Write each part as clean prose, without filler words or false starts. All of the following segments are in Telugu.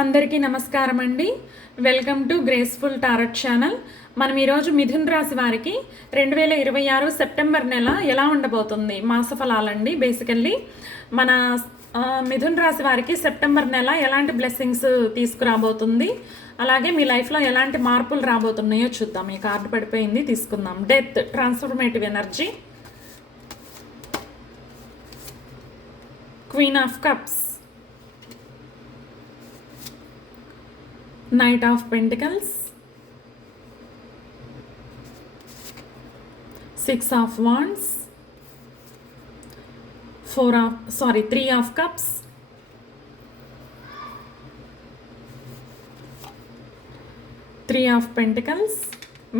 అందరికీ నమస్కారం అండి. Welcome to graceful tarot channel. మనం ఈరోజు మిథున్ రాశి వారికి 2026 సెప్టెంబర్ నెల ఎలా ఉండబోతుంది మాసఫలాలండి. బేసికల్లీ మన మిథున్ రాశి వారికి సెప్టెంబర్ నెల ఎలాంటి బ్లెస్సింగ్స్ తీసుకురాబోతుంది, అలాగే మీ లైఫ్లో ఎలాంటి మార్పులు రాబోతున్నాయో చూద్దాం. ఈ కార్డు పడిపోయింది, తీసుకుందాం. Death, transformative energy, queen of cups, Knight of Pentacles, Six of Wands, Three of Cups, Three of Pentacles.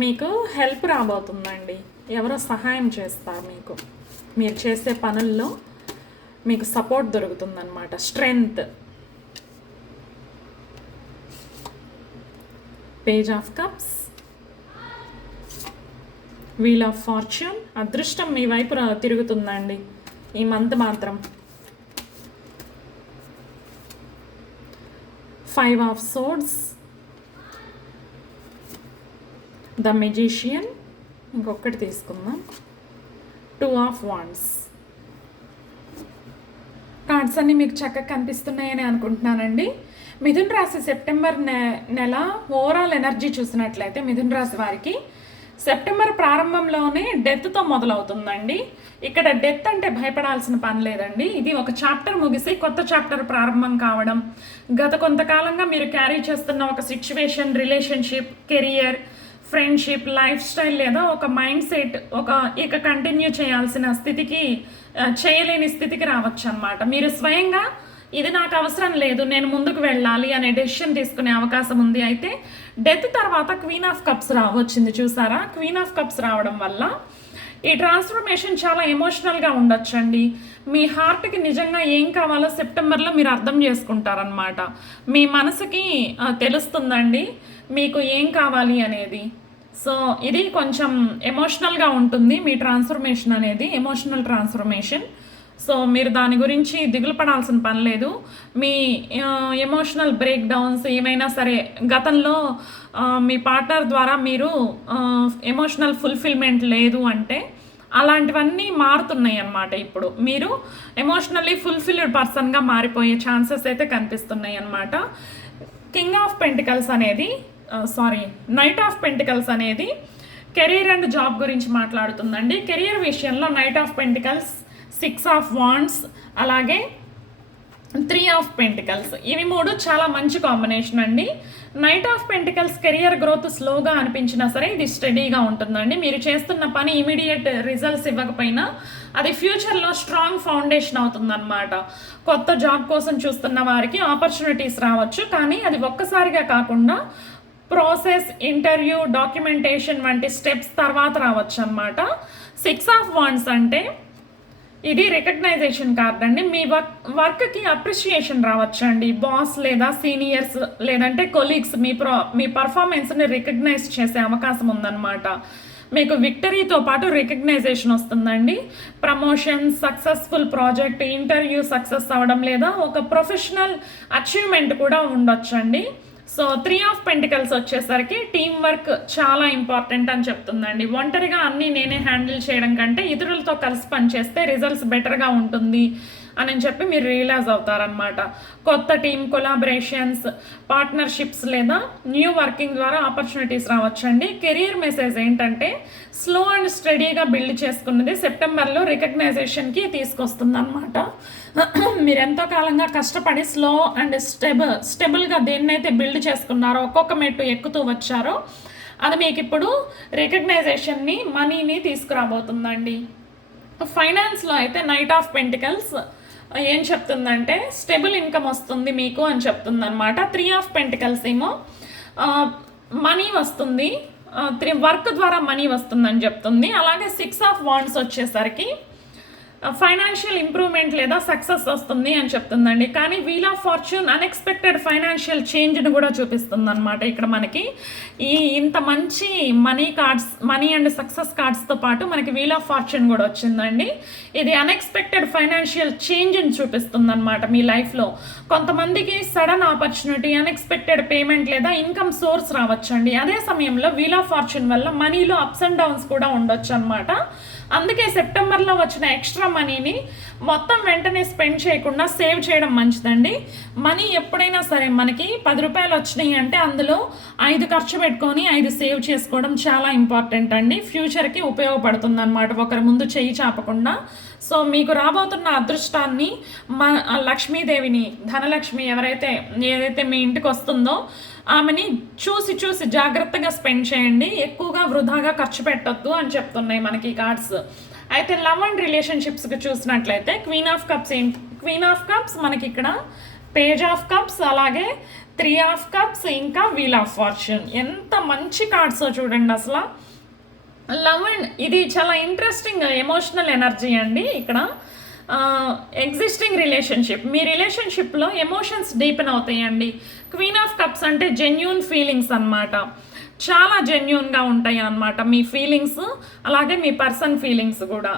మీకు హెల్ప్ రాబోతుందండి, ఎవరో సహాయం చేస్తారు. మీరు చేసే పనుల్లో మీకు సపోర్ట్ దొరుకుతుందన్నమాట. Strength, page of cups, wheel of fortune. అదృష్టం మీ వైపు తిరుగుతుందండి ఈ మంత్ మాత్రం. Five of swords, the magician. ఇంకొకటి తీసుకుందాం, టూ ఆఫ్ వాండ్స్. కార్డ్స్ అన్నీ మీకు చక్కగా కనిపిస్తున్నాయని అనుకుంటున్నానండి. మిథున్ రాశి సెప్టెంబర్ నెల ఓవరాల్ ఎనర్జీ చూసినట్లయితే మిథున్ రాశి వారికి సెప్టెంబర్ ప్రారంభంలోనే డెత్తో మొదలవుతుందండి. ఇక్కడ డెత్ అంటే భయపడాల్సిన పని లేదండి. ఇది ఒక చాప్టర్ ముగిసి కొత్త చాప్టర్ ప్రారంభం కావడం, గత కొంతకాలంగా మీరు క్యారీ చేస్తున్న ఒక situation, relationship, career, friendship, life style లేదా ఒక మైండ్ సెట్ ఇక కంటిన్యూ చేయాల్సిన స్థితికి, చేయలేని స్థితికి రావచ్చు అన్నమాట. మీరు స్వయంగా ఇది నాకు అవసరం లేదు, నేను ముందుకు వెళ్ళాలి అనే డెసిషన్ తీసుకునే అవకాశం ఉంది. అయితే డెత్ తర్వాత క్వీన్ ఆఫ్ కప్స్ వచ్చింది చూసారా. క్వీన్ ఆఫ్ కప్స్ రావడం వల్ల ఈ ట్రాన్స్ఫర్మేషన్ చాలా ఎమోషనల్గా ఉండొచ్చండి. మీ హార్ట్కి నిజంగా ఏం కావాలో సెప్టెంబర్లో మీరు అర్థం చేసుకుంటారనమాట. మీ మనసుకి తెలుస్తుందండి మీకు ఏం కావాలి అనేది. సో ఇది కొంచెం ఎమోషనల్గా ఉంటుంది మీ ట్రాన్స్ఫర్మేషన్ అనేది, ఎమోషనల్ ట్రాన్స్ఫర్మేషన్. సో మీరు దాని గురించి దిగులు పడాల్సిన పని లేదు. మీ ఎమోషనల్ బ్రేక్ డౌన్స్ ఏమైనా సరే, గతంలో మీ పార్ట్నర్ ద్వారా మీరు ఎమోషనల్ ఫుల్ఫిల్మెంట్ లేదు అంటే అలాంటివన్నీ మారుతున్నాయి అన్నమాట. ఇప్పుడు మీరు ఎమోషనల్లీ ఫుల్ఫిల్డ్ పర్సన్గా మారిపోయే ఛాన్సెస్ అయితే కనిపిస్తున్నాయి అన్నమాట. కింగ్ ఆఫ్ పెంటికల్స్ అనేది నైట్ ఆఫ్ పెంటికల్స్ అనేది కెరీర్ అండ్ జాబ్ గురించి మాట్లాడుతుందండి. కెరీర్ విషయంలో night of pentacles, six of wands, అలాగే త్రీ ఆఫ్ పెంటికల్స్, ఇవి మూడు చాలా మంచి కాంబినేషన్ అండి. Night of pentacles career growth స్లోగా అనిపించినా సరే ఇది స్టడీగా ఉంటుందండి. మీరు చేస్తున్న పని ఇమీడియట్ రిజల్ట్స్ ఇవ్వకపోయినా అది ఫ్యూచర్లో స్ట్రాంగ్ ఫౌండేషన్ అవుతుందన్నమాట. కొత్త జాబ్ కోసం చూస్తున్న వారికి ఆపర్చునిటీస్ రావచ్చు, కానీ అది ఒక్కసారిగా కాకుండా ప్రాసెస్, ఇంటర్వ్యూ, డాక్యుమెంటేషన్ వంటి స్టెప్స్ తర్వాత రావచ్చు అన్నమాట. సిక్స్ ఆఫ్ వాండ్స్ అంటే ఇది రికగ్నైజేషన్ కార్డ్ అండి. మీ వర్క్కి అప్రిషియేషన్ రావచ్చు అండి. బాస్ లేదా సీనియర్స్ లేదంటే కొలీగ్స్ మీ పర్ఫార్మెన్స్ని రికగ్నైజ్ చేసే అవకాశం ఉందన్నమాట. మీకు విక్టరీతో పాటు రికగ్నైజేషన్ వస్తుందండి. Promotion, successful project, interview success అవ్వడం లేదా ఒక ప్రొఫెషనల్ అచీవ్మెంట్ కూడా ఉండొచ్చండి. సో త్రీ ఆఫ్ పెంటికల్స్ వచ్చేసరికి టీం వర్క్ చాలా ఇంపార్టెంట్ అని చెప్తుందండి. ఒంటరిగా అన్నీ నేనే హ్యాండిల్ చేయడం కంటే ఇతరులతో కలిసి పనిచేస్తే రిజల్ట్స్ బెటర్గా ఉంటుంది అని చెప్పి మీరు రియలైజ్ అవుతారనమాట. కొత్త టీం కొలాబరేషన్స్, పార్ట్నర్షిప్స్ లేదా న్యూ వర్కింగ్ ద్వారా ఆపర్చునిటీస్ రావచ్చండి. కెరియర్ మెసేజ్ ఏంటంటే స్లో అండ్ స్టడీగా బిల్డ్ చేసుకున్నది సెప్టెంబర్లో రికగ్నైజేషన్కి తీసుకొస్తుంది అనమాట. మీరు ఎంతో కాలంగా కష్టపడి స్లో అండ్ స్టెబుల్గా దేన్నైతే బిల్డ్ చేసుకున్నారో, ఒక్కొక్క మెట్టు ఎక్కుతూ వచ్చారో అది మీకు ఇప్పుడు రికగ్నైజేషన్ని, మనీని తీసుకురాబోతుందండి. ఫైనాన్స్లో అయితే నైట్ ఆఫ్ పెంటికల్స్ ఏం చెప్తుందంటే స్టెబుల్ ఇన్కమ్ వస్తుంది మీకు అని చెప్తుంది అనమాట. త్రీ ఆఫ్ పెంటికల్స్ ఏమో మనీ వస్తుంది, వర్క్ ద్వారా మనీ వస్తుందని చెప్తుంది. అలాగే సిక్స్ ఆఫ్ వాండ్స్ వచ్చేసరికి ఫైనాన్షియల్ ఇంప్రూవ్మెంట్ లేదా సక్సెస్ వస్తుంది అని చెప్తుందండి. కానీ wheel of fortune unexpected financial చేంజ్ని కూడా చూపిస్తుంది అనమాట. ఇక్కడ మనకి ఇంత మంచి మనీ అండ్ సక్సెస్ కార్డ్స్తో పాటు మనకి వీల్ ఆఫ్ ఫార్చ్యూన్ కూడా వచ్చిందండి. ఇది అన్ఎక్స్పెక్టెడ్ ఫైనాన్షియల్ చేంజ్ని చూపిస్తుంది అనమాట మీ లైఫ్లో. కొంతమందికి సడన్ ఆపర్చునిటీ, అన్ఎక్స్పెక్టెడ్ పేమెంట్ లేదా ఇన్కమ్ సోర్స్ రావచ్చండి. అదే సమయంలో వీల్ ఆఫ్ ఫార్చ్యూన్ వల్ల మనీలో అప్స్ అండ్ డౌన్స్ కూడా ఉండొచ్చు అనమాట. అందుకే సెప్టెంబర్లో వచ్చిన ఎక్స్ట్రా మనీని మొత్తం వెంటనే స్పెండ్ చేయకుండా సేవ్ చేయడం మంచిదండి. మనీ ఎప్పుడైనా సరే మనకి 10 రూపాయలు వచ్చినాయి అంటే అందులో 5 ఖర్చు పెట్టుకొని 5 సేవ్ చేసుకోవడం చాలా ఇంపార్టెంట్ అండి. ఫ్యూచర్కి ఉపయోగపడుతుంది అనమాట, ఒకరి ముందు చెయ్యి చాపకుండా. సో మీకు రాబోతున్న అదృష్టాన్ని, లక్ష్మీదేవిని, ధనలక్ష్మి ఏదైతే మీ ఇంటికి వస్తుందో ఆమెని చూసి జాగ్రత్తగా స్పెండ్ చేయండి. ఎక్కువగా వృధాగా ఖర్చు పెట్టొద్దు అని చెప్తున్నాయి మనకి కార్డ్స్. అయితే లవ్ అండ్ రిలేషన్షిప్స్కి చూసినట్లయితే క్వీన్ ఆఫ్ కప్స్ మనకి ఇక్కడ పేజ్ ఆఫ్ కప్స్, అలాగే 3 ఆఫ్ కప్స్, ఇంకా వీల్ ఆఫ్ ఫార్చ్యూన్. ఎంత మంచి కార్డ్స్ చూడండి అసలు. లవ్ అండ్ ఇది చాలా ఇంట్రెస్టింగ్ ఎమోషనల్ ఎనర్జీ అండి. ఇక్కడ ఎగ్జిస్టింగ్ రిలేషన్షిప్, మీ రిలేషన్షిప్లో ఎమోషన్స్ డీపెన్ అవుతాయండి. క్వీన్ ఆఫ్ కప్స్ అంటే జెన్యూన్ ఫీలింగ్స్ అన్నమాట. చాలా జెన్యూన్గా ఉంటాయి అన్నమాట మీ ఫీలింగ్స్, అలాగే మీ పర్సన్ ఫీలింగ్స్ కూడా.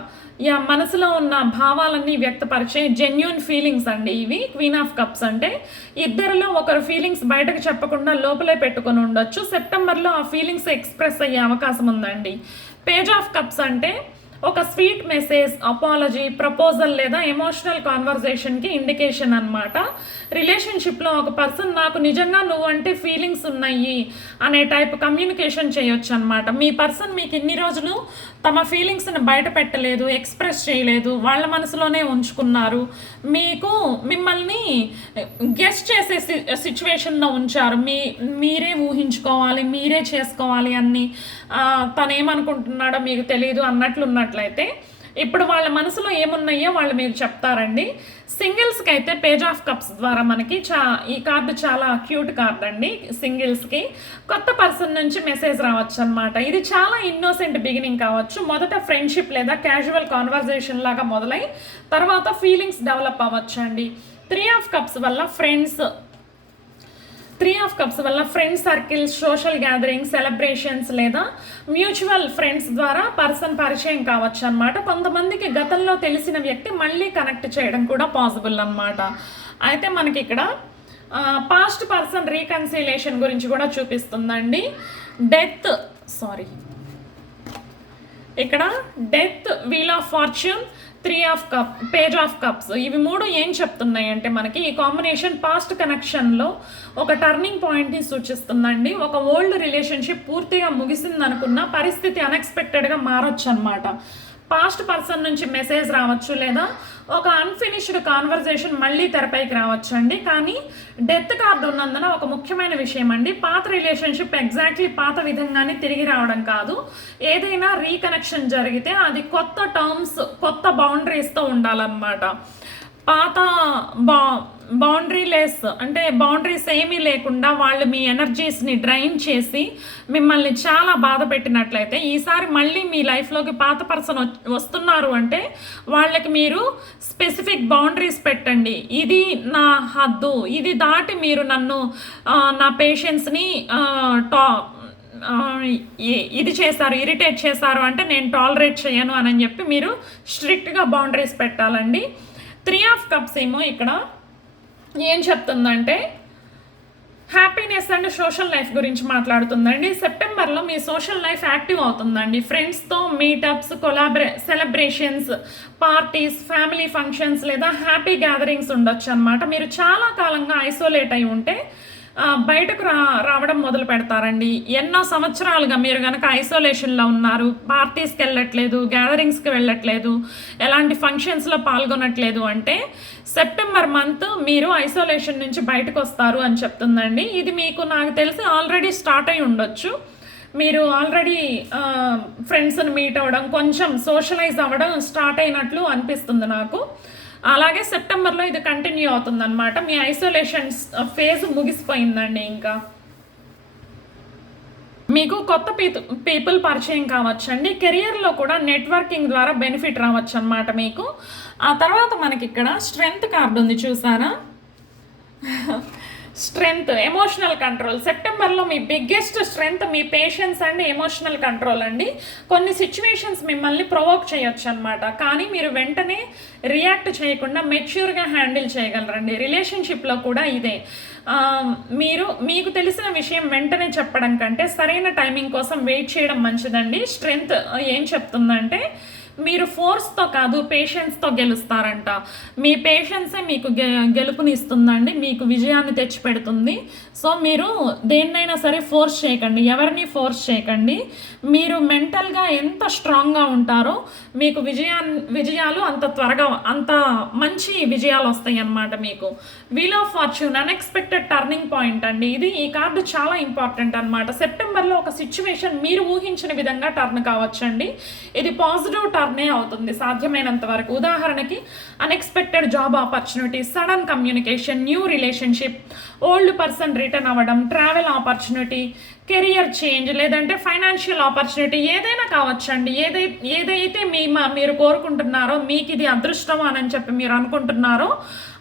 మనసులో ఉన్న భావాలన్నీ వ్యక్తపరిచే జెన్యూన్ ఫీలింగ్స్ అండి ఇవి. క్వీన్ ఆఫ్ కప్స్ అంటే ఇద్దరిలో ఒకరు ఫీలింగ్స్ బయటకు చెప్పకుండా లోపలే పెట్టుకొని ఉండొచ్చు. సెప్టెంబర్లో ఆ ఫీలింగ్స్ ఎక్స్ప్రెస్ అయ్యే అవకాశం ఉందండి. పేజ్ ఆఫ్ కప్స్ అంటే ఒక స్వీట్ మెసేజ్, అపాలజీ, ప్రపోజల్ లేదా ఎమోషనల్ కాన్వర్జేషన్కి ఇండికేషన్ అనమాట. రిలేషన్షిప్లో ఒక పర్సన్ నాకు నిజంగా నువ్వు అంటే ఫీలింగ్స్ ఉన్నాయి అనే టైప్ కమ్యూనికేషన్ చేయొచ్చు అనమాట. మీ పర్సన్ మీకు ఇన్ని రోజులు తమ ఫీలింగ్స్ని బయట పెట్టలేదు, ఎక్స్ప్రెస్ చేయలేదు, వాళ్ళ మనసులోనే ఉంచుకున్నారు, మిమ్మల్ని గెస్ట్ చేసే సిచ్యువేషన్లో ఉంచారు. మీరే ఊహించుకోవాలి, మీరే చేసుకోవాలి అన్ని, తను ఏమనుకుంటున్నాడో మీకు తెలియదు అన్నట్లున్నట్లయితే ఇప్పుడు వాళ్ళ మనసులో ఏమున్నాయో వాళ్ళు మీరు చెప్తారండి. సింగిల్స్కి అయితే పేజ్ ఆఫ్ కప్స్ ద్వారా మనకి ఈ కార్డు చాలా క్యూట్ కార్డ్ అండి. సింగిల్స్కి కొత్త పర్సన్ నుంచి మెసేజ్ రావచ్చు అనమాట. ఇది చాలా ఇన్నోసెంట్ బిగినింగ్ కావచ్చు. మొదట ఫ్రెండ్షిప్ లేదా క్యాజువల్ కాన్వర్జేషన్ లాగా మొదలై తర్వాత ఫీలింగ్స్ డెవలప్ అవ్వచ్చు అండి. 3 ఆఫ్ కప్స్ వల్ల friends circles, social gatherings, celebrations లేదా మ్యూచువల్ ఫ్రెండ్స్ ద్వారా పర్సన్ పరిచయం కావచ్చు అనమాట. కొంతమందికి గతంలో తెలిసిన వ్యక్తి మళ్ళీ కనెక్ట్ చేయడం కూడా పాసిబుల్ అనమాట. అయితే మనకి ఇక్కడ పాస్ట్ పర్సన్ రీకన్సిలేషన్ గురించి కూడా చూపిస్తుందండి. ఇక్కడ death, wheel of fortune, 3 of cup, page of cups, ఇవి 3 ఏం చెప్తున్నాయి అంటే మనకి ఈ కాంబినేషన్ పాస్ట్ కనెక్షన్లో ఒక టర్నింగ్ పాయింట్ని సూచిస్తుందండి. ఒక ఓల్డ్ రిలేషన్షిప్ పూర్తిగా ముగిసిందనుకున్న పరిస్థితి అన్ఎక్స్పెక్టెడ్గా మారొచ్చు అనమాట. పాస్ట్ పర్సన్ నుంచి మెసేజ్ రావచ్చు లేదా ఒక అన్ఫినిష్డ్ కాన్వర్జేషన్ మళ్ళీ తెరపైకి రావచ్చు అండి. కానీ డెత్ కార్డు ఉన్నందున ఒక ముఖ్యమైన విషయం అండి, పాత రిలేషన్షిప్ ఎగ్జాక్ట్లీ పాత విధంగానే తిరిగి రావడం కాదు. ఏదైనా రీకనెక్షన్ జరిగితే అది కొత్త టర్మ్స్, కొత్త బౌండరీస్తో ఉండాలన్నమాట. పాత బౌండరీస్ ఏమీ లేకుండా వాళ్ళు మీ ఎనర్జీస్ని డ్రైన్ చేసి మిమ్మల్ని చాలా బాధ పెట్టినట్లయితే ఈసారి మళ్ళీ మీ లైఫ్లోకి పాత పర్సన్ వస్తున్నారు అంటే వాళ్ళకి మీరు స్పెసిఫిక్ బౌండరీస్ పెట్టండి. ఇది నా హద్దు, ఇది దాటి మీరు నా పేషెన్స్ని ఇది చేశారు, ఇరిటేట్ చేశారు అంటే నేను టాలరేట్ చేయను అని చెప్పి మీరు స్ట్రిక్ట్గా బౌండరీస్ పెట్టాలండి. 3 ఆఫ్ కప్స్ ఏమో ఇక్కడ ఏం చెప్తుందంటే హ్యాపీనెస్ అండ్ సోషల్ లైఫ్ గురించి మాట్లాడుతుందండి. సెప్టెంబర్లో మీ సోషల్ లైఫ్ యాక్టివ్ అవుతుందండి. ఫ్రెండ్స్తో meetups, celebrations, parties, family functions లేదా హ్యాపీ గ్యాదరింగ్స్ ఉండొచ్చు అనమాట. మీరు చాలా కాలంగా ఐసోలేట్ అయి ఉంటే బయటకు రావడం మొదలు పెడతారండి. ఎన్నో సంవత్సరాలుగా మీరు కనుక ఐసోలేషన్లో ఉన్నారు, పార్టీస్కి వెళ్ళట్లేదు, గ్యాదరింగ్స్కి వెళ్ళట్లేదు, ఎలాంటి ఫంక్షన్స్లో పాల్గొనట్లేదు అంటే సెప్టెంబర్ మంత్ మీరు ఐసోలేషన్ నుంచి బయటకు వస్తారు అని చెప్తుందండి. ఇది మీకు నాకు తెలిసి ఆల్రెడీ స్టార్ట్ అయి ఉండొచ్చు. మీరు ఆల్రెడీ ఫ్రెండ్స్ని మీట్ అవ్వడం, కొంచెం సోషలైజ్ అవ్వడం స్టార్ట్ అయినట్లు అనిపిస్తుంది నాకు. అలాగే సెప్టెంబర్లో ఇది కంటిన్యూ అవుతుంది అనమాట. మీ ఐసోలేషన్ ఫేజ్ ముగిసిపోయిందండి. ఇంకా మీకు కొత్త పీపుల్ పరిచయం కావచ్చండి. కెరియర్లో కూడా నెట్వర్కింగ్ ద్వారా బెనిఫిట్ రావచ్చు అనమాట మీకు. ఆ తర్వాత మనకి ఇక్కడ స్ట్రెంగ్త్ కార్డు ఉంది, చూసారా? Strength, emotional control. సెప్టెంబర్లో మీ బిగ్గెస్ట్ స్ట్రెంగ్త్ మీ పేషెన్స్ అండ్ ఎమోషనల్ కంట్రోల్ అండి. కొన్ని సిచ్యువేషన్స్ మిమ్మల్ని ప్రొవోక్ చేయొచ్చు అనమాట, కానీ మీరు వెంటనే రియాక్ట్ చేయకుండా మెచ్యూర్గా హ్యాండిల్ చేయగలరండి. రిలేషన్షిప్లో కూడా ఇదే, మీకు తెలిసిన విషయం వెంటనే చెప్పడం కంటే సరైన టైమింగ్ కోసం వెయిట్ చేయడం మంచిదండి. స్ట్రెంగ్త్ ఏం చెప్తుందంటే మీరు ఫోర్స్తో కాదు పేషెన్స్తో గెలుస్తారంట. మీ పేషెన్సే మీకు గెలుపునిస్తుందండి, మీకు విజయాన్ని తెచ్చిపెడుతుంది. సో మీరు దేన్నైనా సరే ఫోర్స్ చేయకండి, ఎవరిని ఫోర్స్ చేయకండి. మీరు మెంటల్గా ఎంత స్ట్రాంగ్గా ఉంటారో మీకు విజయాలు అంత త్వరగా, అంత మంచి విజయాలు వస్తాయి అన్నమాట మీకు. Wheel of fortune, unexpected turning point అండి ఇది. ఈ కార్డు చాలా ఇంపార్టెంట్ అనమాట. సెప్టెంబర్లో ఒక సిచ్యువేషన్ మీరు ఊహించిన విధంగా టర్న్ కావచ్చండి. ఇది పాజిటివ్ టర్నే అవుతుంది సాధ్యమైనంత వరకు. ఉదాహరణకి unexpected job opportunity, sudden communication, new relationship, old person return అవ్వడం, ట్రావెల్ ఆపర్చునిటీ, కెరియర్ చేంజ్, లేదంటే ఫైనాన్షియల్ ఆపర్చునిటీ, ఏదైనా కావచ్చండి. ఏదైతే మీరు కోరుకుంటున్నారో, మీకు ఇది అదృష్టం అని చెప్పి మీరు అనుకుంటున్నారో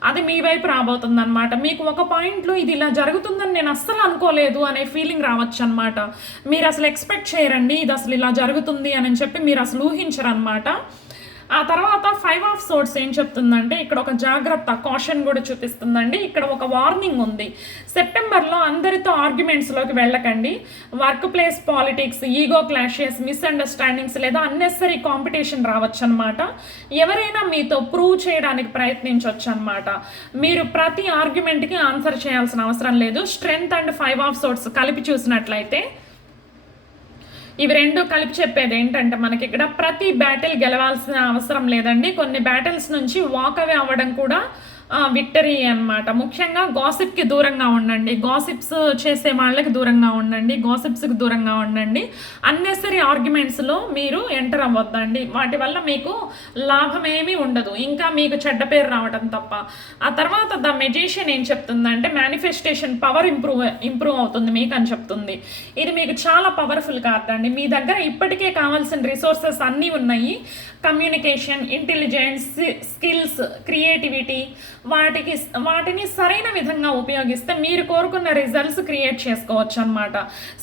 అది మీ వైపు రాబోతుంది అనమాట. మీకు ఒక పాయింట్లో ఇది ఇలా జరుగుతుందని నేను అస్సలు అనుకోలేదు అనే ఫీలింగ్ రావచ్చు అనమాట. మీరు అసలు ఎక్స్పెక్ట్ చేయరండి ఇది అసలు ఇలా జరుగుతుంది అని చెప్పి మీరు అసలు ఊహించరు అనమాట. ఆ తర్వాత 5 ఆఫ్ సోర్డ్స్ ఏం చెప్తుందంటే ఇక్కడ ఒక జాగ్రత్త, కాషన్ కూడా చూపిస్తుందండి. ఇక్కడ ఒక వార్నింగ్ ఉంది. సెప్టెంబర్లో అందరితో ఆర్గ్యుమెంట్స్లోకి వెళ్ళకండి. Work place politics, ego clashes, misunderstandings లేదా అన్నెసరీ కాంపిటీషన్ రావచ్చు అనమాట. ఎవరైనా మీతో ప్రూవ్ చేయడానికి ప్రయత్నించవచ్చు అనమాట. మీరు ప్రతి ఆర్గ్యుమెంట్కి ఆన్సర్ చేయాల్సిన అవసరం లేదు. స్ట్రెంగ్త్ అండ్ 5 ఆఫ్ సోర్డ్స్ కలిపి చూసినట్లయితే ఇవి రెండు కలిపి చెప్పేది ఏంటంటే మనకి ఇక్కడ ప్రతి బ్యాటిల్ గెలవాల్సిన అవసరం లేదండి. కొన్ని బ్యాటిల్స్ నుంచి వాక్ అవే అవ్వడం కూడా విక్టరీ అనమాట. ముఖ్యంగా గాసిప్కి దూరంగా ఉండండి, గాసిప్స్ చేసే వాళ్ళకి దూరంగా ఉండండి, గాసిప్స్కి దూరంగా ఉండండి. అన్నెసరీ ఆర్గ్యుమెంట్స్లో మీరు ఎంటర్ అవ్వద్దండి, వాటి వల్ల మీకు లాభమేమీ ఉండదు, ఇంకా మీకు చెడ్డ పేరు రావడం తప్ప. ఆ తర్వాత ద మెజిషియన్ ఏం చెప్తుందంటే మేనిఫెస్టేషన్ పవర్ ఇంప్రూవ్ అవుతుంది మీకు అని చెప్తుంది. ఇది మీకు చాలా పవర్ఫుల్ కార్డ్ అండి. మీ దగ్గర ఇప్పటికే కావాల్సిన రిసోర్సెస్ అన్నీ ఉన్నాయి. కమ్యూనికేషన్, ఇంటెలిజెన్స్, స్కిల్స్, క్రియేటివిటీ, వాటిని సరైన విధంగా ఉపయోగిస్తే మీరు కోరుకున్న రిజల్ట్స్ క్రియేట్ చేసుకోవచ్చు అనమాట.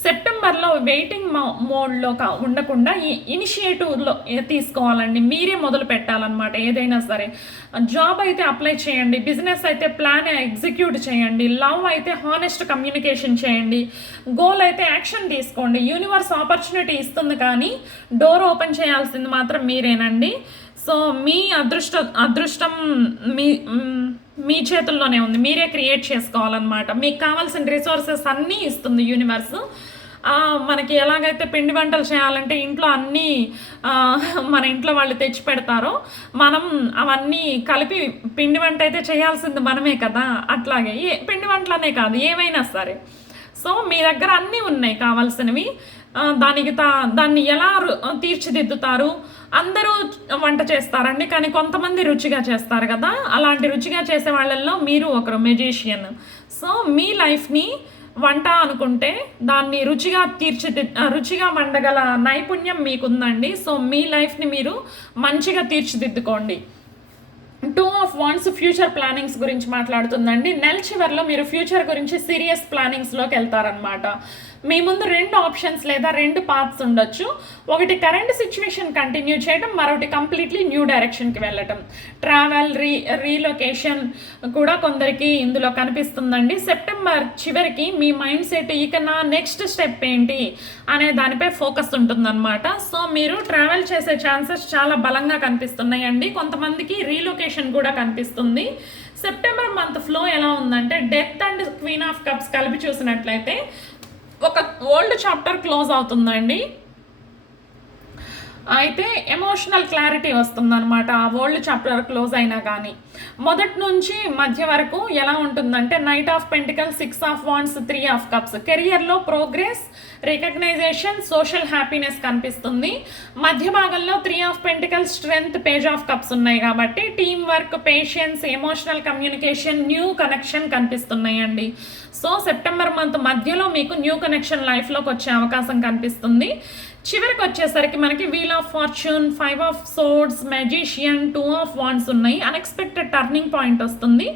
సెప్టెంబర్లో వెయిటింగ్ మోడ్లో ఉండకుండా ఈ ఇనిషియేటివ్లో తీసుకోవాలండి. మీరే మొదలు పెట్టాలన్నమాట. ఏదైనా సరే జాబ్ అయితే అప్లై చేయండి, బిజినెస్ అయితే ప్లాన్ ఎగ్జిక్యూట్ చేయండి, లవ్ అయితే హానెస్ట్ కమ్యూనికేషన్ చేయండి, గోల్ అయితే యాక్షన్ తీసుకోండి. యూనివర్స్ ఆపర్చునిటీ ఇస్తుంది కానీ డోర్ ఓపెన్ చేయాల్సింది మాత్రం మీరేనండి. సో మీ అదృష్టం మీ చేతుల్లోనే ఉంది, మీరే క్రియేట్ చేసుకోవాలన్నమాట. మీకు కావాల్సిన రిసోర్సెస్ అన్నీ ఇస్తుంది యూనివర్స్. మనకి ఎలాగైతే పిండి వంటలు చేయాలంటే ఇంట్లో అన్నీ మన ఇంట్లో వాళ్ళు తెచ్చి పెడతారో మనం అవన్నీ కలిపి పిండి వంట అయితే చేయాల్సింది మనమే కదా. అట్లాగే పిండి వంటలనే కాదు ఏవైనా సరే. సో మీ దగ్గర అన్నీ ఉన్నాయి కావాల్సినవి. దాన్ని ఎలా తీర్చిదిద్దుతారు? అందరూ వంట చేస్తారండి, కానీ కొంతమంది రుచిగా చేస్తారు కదా. అలాంటి రుచిగా చేసే వాళ్ళల్లో మీరు ఒకరు మెజిషియన్. సో మీ లైఫ్ని వంట అనుకుంటే దాన్ని రుచిగా వండగల నైపుణ్యం మీకుందండి. సో మీ లైఫ్ని మీరు మంచిగా తీర్చిదిద్దుకోండి. 2 ఆఫ్ వాండ్స్ ఫ్యూచర్ ప్లానింగ్స్ గురించి మాట్లాడుతుందండి. నెల చివరిలో మీరు ఫ్యూచర్ గురించి సీరియస్ ప్లానింగ్స్లోకి వెళ్తారనమాట. మీ ముందు 2 ఆప్షన్స్ లేదా 2 పాత్స్ ఉండొచ్చు. ఒకటి కరెంట్ సిచ్యువేషన్ కంటిన్యూ చేయడం, మరొకటి కంప్లీట్లీ న్యూ డైరెక్షన్కి వెళ్ళటం. ట్రావెల్, రీలొకేషన్ కూడా కొందరికి ఇందులో కనిపిస్తుందండి. సెప్టెంబర్ చివరికి మీ మైండ్ సెట్ ఇక నా నెక్స్ట్ స్టెప్ ఏంటి అనే దానిపై ఫోకస్ ఉంటుందన్నమాట. సో మీరు ట్రావెల్ చేసే ఛాన్సెస్ చాలా బలంగా కనిపిస్తున్నాయండి. కొంతమందికి రీలొకేషన్ కూడా కనిపిస్తుంది. సెప్టెంబర్ మంత్ ఫ్లో ఎలా ఉందంటే death and queen of cups కలిపి చూసినట్లయితే ఒక ఓల్డ్ చాప్టర్ క్లోజ్ అవుతుందండి. అయితే ఎమోషనల్ క్లారిటీ వస్తుందన్నమాట ఆ ఓల్డ్ చాప్టర్ క్లోజ్ అయినా కానీ. మొదటి నుంచి మధ్య వరకు ఎలా ఉంటుందంటే knight of pentacles, 6 of wands, 3 of cups. కెరియర్లో ప్రోగ్రెస్, రికగ్నైజేషన్, సోషల్ హ్యాపీనెస్ కనిపిస్తుంది. మధ్య భాగంలో 3 of pentacles, strength, page of cups ఉన్నాయి కాబట్టి team work, patience, emotional communication, new connection కనిపిస్తున్నాయండి. సో సెప్టెంబర్ మంత్ మధ్యలో మీకు న్యూ కనెక్షన్ లైఫ్లోకి వచ్చే అవకాశం కనిపిస్తుంది. చివరికి వచ్చేసరికి మనకి wheel of fortune, 5 of swords, magician, 2 of wands ఉన్నాయి. అన్ఎక్స్పెక్టెడ్ టర్నింగ్ పాయింట్ వస్తుంది.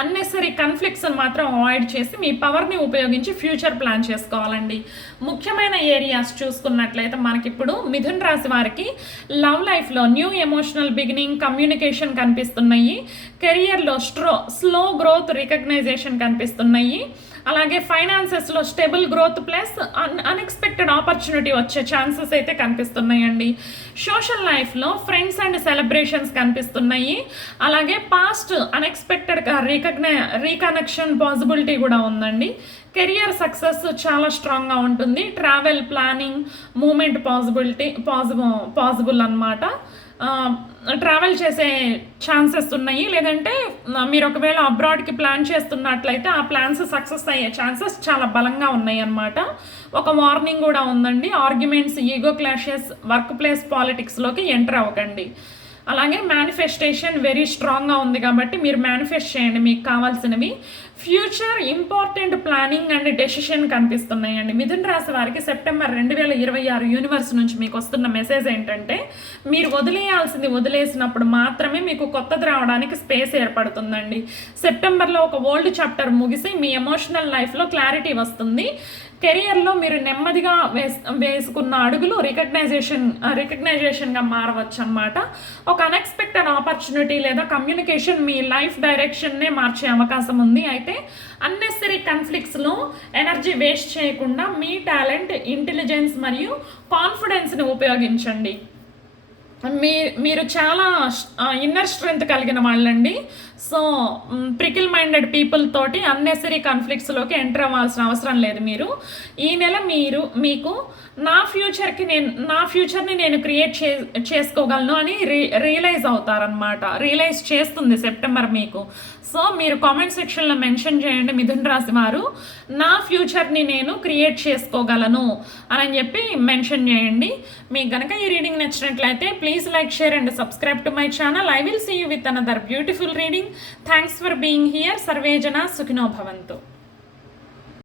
అన్నెసరీ కన్ఫ్లిక్ట్స్ మాత్రం అవాయిడ్ చేసి మీ పవర్ని ఉపయోగించి ఫ్యూచర్ ప్లాన్ చేసుకోవాలండి. ముఖ్యమైన ఏరియాస్ చూసుకున్నట్లయితే మనకిప్పుడు మిథున్ రాశి వారికి లవ్ లైఫ్లో న్యూ ఎమోషనల్ బిగినింగ్, కమ్యూనికేషన్ కనిపిస్తున్నాయి. కెరియర్లో స్లో గ్రోత్, రికగ్నైజేషన్ కనిపిస్తున్నాయి. అలాగే ఫైనాన్సెస్లో stable growth plus unexpected opportunity వచ్చే ఛాన్సెస్ అయితే కనిపిస్తున్నాయండి. సోషల్ లైఫ్లో ఫ్రెండ్స్ అండ్ సెలబ్రేషన్స్ కనిపిస్తున్నాయి. అలాగే పాస్ట్ అన్ఎక్స్పెక్టెడ్గా రీకనెక్షన్ పాసిబిలిటీ కూడా ఉందండి. కెరియర్ సక్సెస్ చాలా స్ట్రాంగ్గా ఉంటుంది. ట్రావెల్ ప్లానింగ్, మూమెంట్ పాసిబుల్ అన్నమాట. ట్రావెల్ చేసే ఛాన్సెస్ ఉన్నాయి. లేదంటే మీరు ఒకవేళ అబ్రాడ్కి ప్లాన్ చేస్తున్నట్లయితే ఆ ప్లాన్స్ సక్సెస్ అయ్యే ఛాన్సెస్ చాలా బలంగా ఉన్నాయి అన్నమాట. ఒక వార్నింగ్ కూడా ఉందండి. Arguments, ego clashes, work place పాలిటిక్స్లోకి ఎంటర్ అవ్వకండి. అలాగే మేనిఫెస్టేషన్ వెరీ స్ట్రాంగ్గా ఉంది కాబట్టి మీరు మేనిఫెస్ట్ చేయండి మీకు కావాల్సినవి. Future important planning and decision కనిపిస్తున్నాయండి. మిథున్ రాశి వారికి సెప్టెంబర్ 2026 యూనివర్స్ నుంచి మీకు వస్తున్న మెసేజ్ ఏంటంటే మీరు వదిలేయాల్సింది వదిలేసినప్పుడు మాత్రమే మీకు కొత్తది రావడానికి స్పేస్ ఏర్పడుతుందండి. సెప్టెంబర్లో ఒక ఓల్డ్ చాప్టర్ ముగిసి మీ ఎమోషనల్ లైఫ్లో క్లారిటీ వస్తుంది. కెరియర్లో మీరు నెమ్మదిగా వేసుకున్న అడుగులు రికగ్నైజేషన్గా మారవచ్చు అన్నమాట. ఒక అన్ఎక్స్పెక్టెడ్ ఆపర్చునిటీ లేదా కమ్యూనికేషన్ మీ లైఫ్ డైరెక్షన్నే మార్చే అవకాశం ఉంది. అయితే అన్నెసరీ కన్ఫ్లిక్ట్స్లో ఎనర్జీ వేస్ట్ చేయకుండా మీ టాలెంట్, ఇంటెలిజెన్స్ మరియు కాన్ఫిడెన్స్ని ఉపయోగించండి. మీరు చాలా ఇన్నర్ స్ట్రెంగ్త్ కలిగిన వాళ్ళండి. సో ప్రికిల్ మైండెడ్ పీపుల్ తోటి అన్నెసరీ కాన్ఫ్లిక్ట్స్లోకి ఎంటర్ అవ్వాల్సిన అవసరం లేదు. మీరు ఈ నెల మీకు నా ఫ్యూచర్ని నేను క్రియేట్ చేసుకోగలను అని రియలైజ్ అవుతారనమాట. రియలైజ్ చేస్తుంది సెప్టెంబర్ మీకు. సో మీరు కామెంట్ సెక్షన్లో మెన్షన్ చేయండి మిథున్ రాశి వారు నా ఫ్యూచర్ని నేను క్రియేట్ చేసుకోగలను అని చెప్పి మెన్షన్ చేయండి. మీకు కనుక ఈ రీడింగ్ నచ్చినట్లయితే please like, share and subscribe to my channel. I will see you with another beautiful reading. Thanks for being here. Sarve Jana Sukhino Bhavantu.